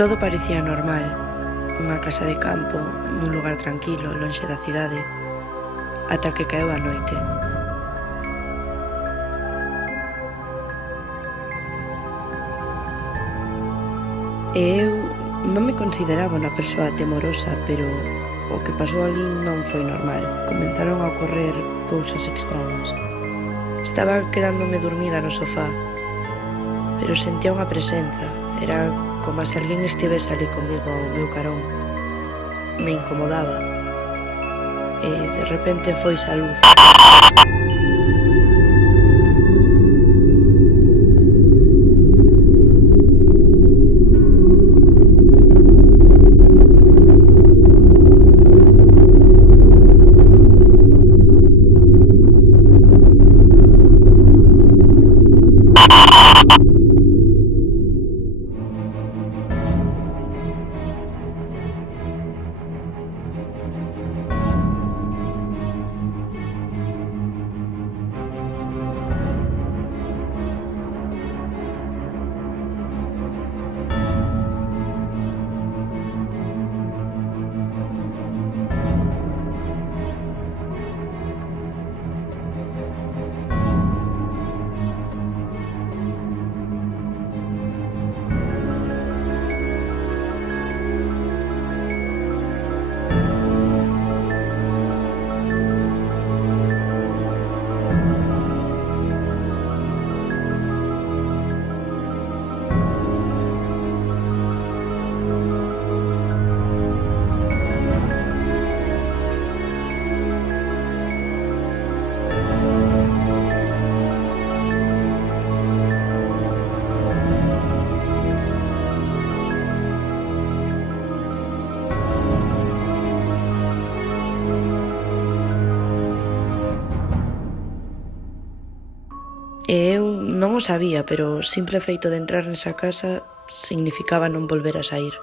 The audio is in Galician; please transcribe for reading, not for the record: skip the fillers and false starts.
Todo parecía normal, unha casa de campo, nun lugar tranquilo, lonxe da cidade, ata que caeu a noite. E eu non me consideraba unha persoa temorosa, pero o que pasou ali non foi normal. Comenzaron a ocorrer cousas extrañas. Estaba quedándome dormida no sofá, pero sentía unha presenza. Era como se alguén estivese ali comigo ao meu carón. Me incomodaba. E de repente foise a luz. E eu non o sabía, pero o simple feito de entrar nesa casa significaba non volver a saír.